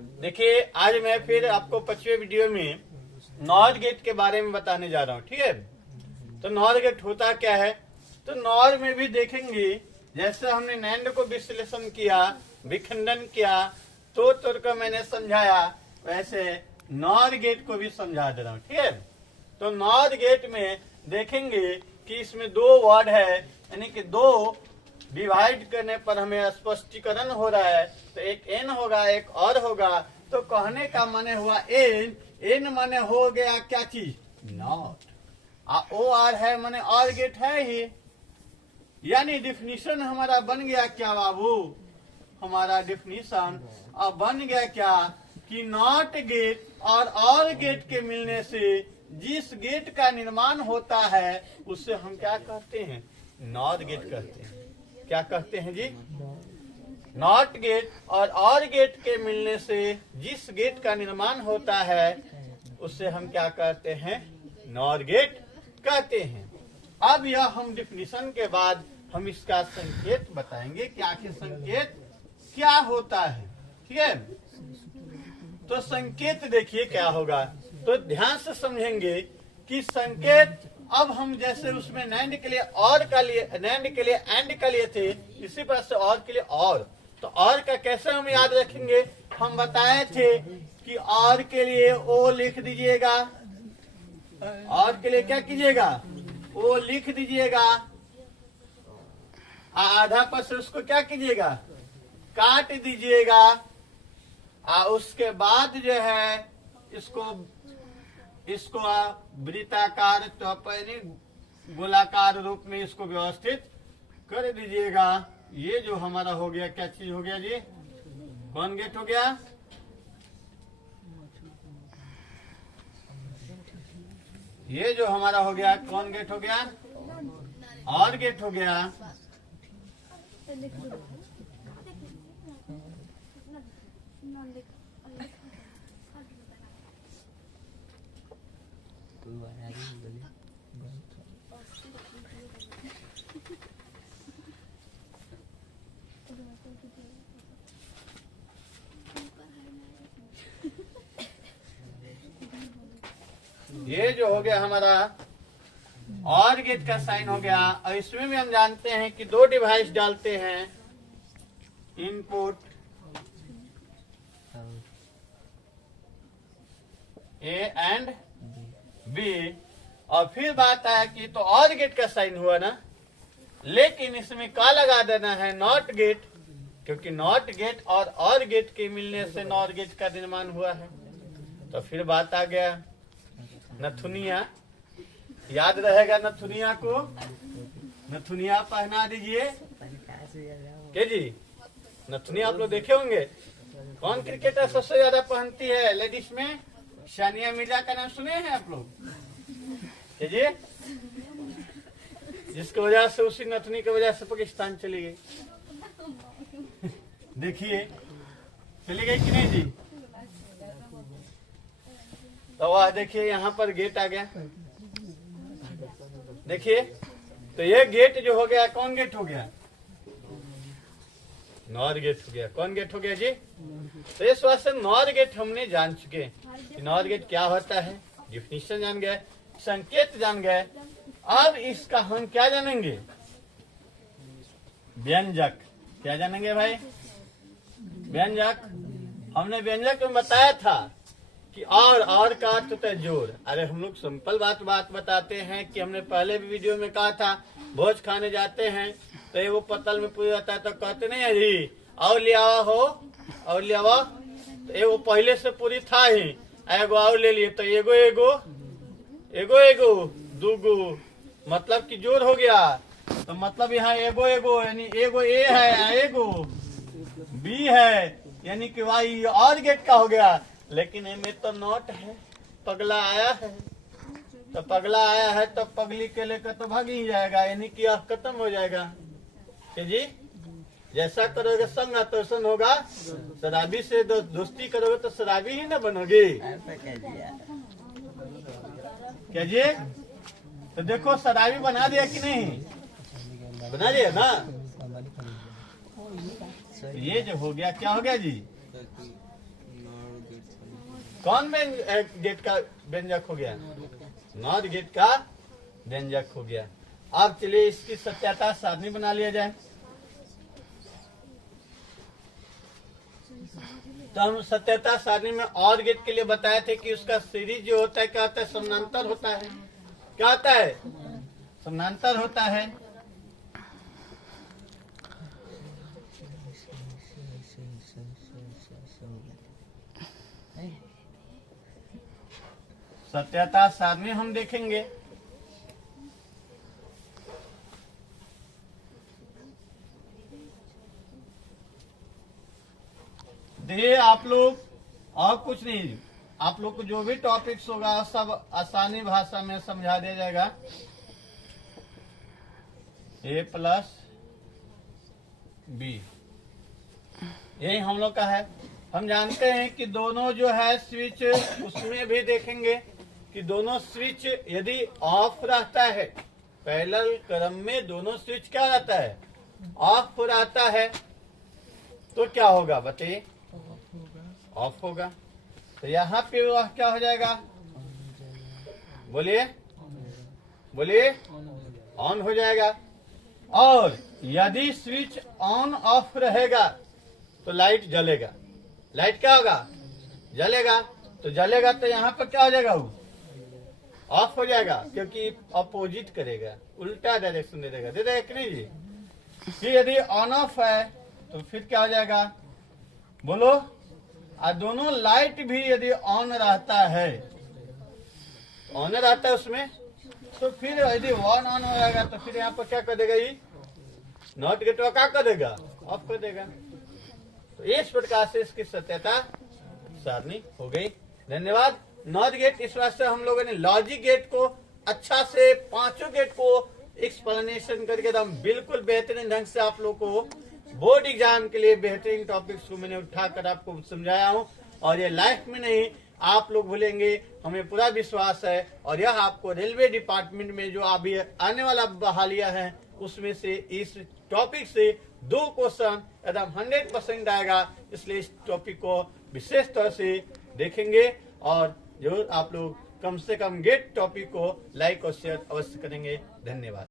देखिए आज मैं फिर आपको 25वें वीडियो में नॉर गेट के बारे में बताने जा रहा हूँ। ठीक है, तो नॉर गेट होता क्या है, तो नॉर में भी देखेंगे जैसे हमने नैंड को विश्लेषण किया, विखंडन किया, तोड़ कर मैंने समझाया, वैसे नॉर गेट को भी समझा दे रहा हूँ। ठीक है, तो नॉर गेट में देखेंगे कि इसमें दो वर्ड है, यानी कि दो डिवाइड करने पर हमें स्पष्टीकरण हो रहा है। तो एक एन होगा, एक और होगा। तो कहने का माने हुआ एन, एन माने हो गया क्या चीज, नॉट। ओ आर है माने और गेट है ही, यानी डिफिनीशन हमारा बन गया क्या बाबू, हमारा डिफिनीशन अब बन गया क्या कि नॉट गेट और गेट के मिलने से जिस गेट का निर्माण होता है उससे हम क्या कहते हैं, नॉट गेट कहते हैं। क्या कहते हैं जी, नॉट गेट और गेट के मिलने से जिस गेट का निर्माण होता है उससे हम क्या कहते हैं, नॉर गेट कहते हैं। अब यह हम डिफिनीशन के बाद हम इसका संकेत बताएंगे कि आखिर संकेत क्या होता है। ठीक है, तो संकेत देखिए क्या होगा, तो ध्यान से समझेंगे कि संकेत अब हम जैसे उसमें नैंड के लिए और का लिए, नैंड के लिए एंड का लिए थे, इसी पर से और के लिए और, तो और का कैसे हम याद रखेंगे, हम बताए थे कि और के लिए ओ लिख दीजिएगा, और के लिए क्या कीजिएगा, ओ लिख दीजिएगा, आधा पर से उसको क्या कीजिएगा, काट दीजिएगा, उसके बाद जो है इसको वृत्ताकार गोलाकार रूप में इसको व्यवस्थित कर दीजिएगा। ये जो हमारा हो गया क्या चीज हो गया जी, कौन गेट हो गया, ये जो हमारा हो गया कौन गेट हो गया, और गेट हो गया। ये जो हो गया हमारा और गेट का साइन हो गया। और इसमें भी हम जानते हैं कि दो डिवाइस डालते हैं, इनपुट ए एंड बी, और फिर बात आया कि तो और गेट का साइन हुआ ना, लेकिन इसमें क्या लगा देना है, नॉट गेट, क्योंकि नॉट गेट और गेट के मिलने से नॉट गेट का निर्माण हुआ है। तो फिर बात आ गया नथुनिया, याद रहेगा नथुनिया को, नथुनिया पहना दीजिए क्या जी, नथुनिया आप लोग देखे होंगे। कौन क्रिकेटर सबसे ज्यादा पहनती है लेडीज में, सानिया मिर्जा का नाम सुने हैं आप लोग क्या जी, जिसकी वजह से उसी नथुनी की वजह से पाकिस्तान चली गई। देखिए चली गई कि नहीं जी, तो वह देखिए यहाँ पर गेट आ गया, देखिए तो ये गेट जो हो गया कौन गेट हो गया, नॉर गेट हो गया। कौन गेट हो गया जी, तो इस वास्ते नॉर गेट हमने जान चुके कि नॉर गेट क्या होता है, डिफिनीशन जान गए, संकेत जान गए। अब इसका हम क्या जानेंगे, व्यंजक। क्या जानेंगे भाई, व्यंजक। हमने व्यंजक में बताया था कि और का अर्थ होता है जोड़। अरे हम लोग सिंपल बात बताते हैं कि हमने पहले भी वीडियो में कहा था, भोज खाने जाते हैं तो वो पतल में पूरी रहता है तो कहते नहीं है जी और ले आवा हो, और ले आवा, तो वो पहले से पूरी था ही, एगो और ले लिए तो एगो एगो एगो एगो दूगो, मतलब कि जोड़ हो गया। तो मतलब यहाँ एगो एगो यानी एगो ए है, एगो बी है, यानी कि वाई और गेट का हो गया। लेकिन इनमें तो नॉट है, पगला आया है, तो पगला आया है तो पगली के लेकर तो भाग ही जाएगा, यानी कि अब खत्म हो जाएगा कि जी, जैसा करोगे संग तो सन होगा, शराबी से दोस्ती करोगे तो शराबी ही ना बनोगे क्या जी। तो देखो शराबी बना दिया कि नहीं, बना दिया ना। ये जो हो गया क्या हो गया जी, कौन गेट का व्यंजक हो गया? नॉट गेट का व्यंजक हो गया। अब चलिए इसकी सत्याता सारणी बना लिया जाए। तो हम सत्याता सारणी में और गेट के लिए बताए थे कि उसका सीरीज जो होता है क्या होता है? समानांतर होता है। क्या होता है? समानांतर होता है। सत्याता सारणी हम देखेंगे। देखिए आप लोग, और कुछ नहीं, आप लोग को जो भी टॉपिक्स होगा सब आसानी भाषा में समझा दिया जाएगा। A प्लस बी यही हम लोग का है। हम जानते हैं कि दोनों जो है स्विच, उसमें भी देखेंगे कि दोनों स्विच यदि ऑफ रहता है, पैरेलल क्रम में दोनों स्विच क्या रहता है? ऑफ रहता है, तो क्या होगा बताइए? ऑफ होगा। तो यहाँ पे वह क्या हो जाएगा? बोलिए बोलिए, ऑन हो जाएगा। और यदि स्विच ऑन ऑफ रहेगा तो लाइट जलेगा। लाइट क्या होगा? जलेगा। तो जलेगा तो यहाँ पर क्या हो जाएगा? वो ऑफ हो जाएगा, क्योंकि अपोजिट करेगा, उल्टा डायरेक्शन दे देगा। दे देगा कि नहीं जी? फिर यदि ऑन ऑफ है तो फिर क्या हो जाएगा? बोलो। और दोनों लाइट भी यदि ऑन रहता है, ऑन रहता है उसमें, तो फिर यदि वन ऑन हो जाएगा तो फिर यहाँ पर क्या कर देगा? ये नॉट गेट क्या कर देगा? ऑफ कर देगा। तो इस प्रकार से इसकी सत्यता सारणी हो गई। धन्यवाद। नॉट गेट इस वास्ते हम लोगों ने लॉजिक गेट को अच्छा से पांचों गेट को एक्सप्लेनेशन करके एकदम बिल्कुल बेहतरीन ढंग से आप लोग को बोर्ड एग्जाम के लिए बेहतरीन टॉपिक्स को मैंने उठाकर आपको समझाया हूं। और ये लाइफ में नहीं, आप लोग भूलेंगे, हमें पूरा विश्वास है। और यह आपको रेलवे डिपार्टमेंट में जो अभी आने वाला बहालियां है उसमें से इस टॉपिक से 2 क्वेश्चन एकदम 100% आएगा। इसलिए इस टॉपिक को विशेष तौर से देखेंगे और जरूर आप लोग कम से कम गेट टॉपिक को लाइक और शेयर अवश्य करेंगे। धन्यवाद।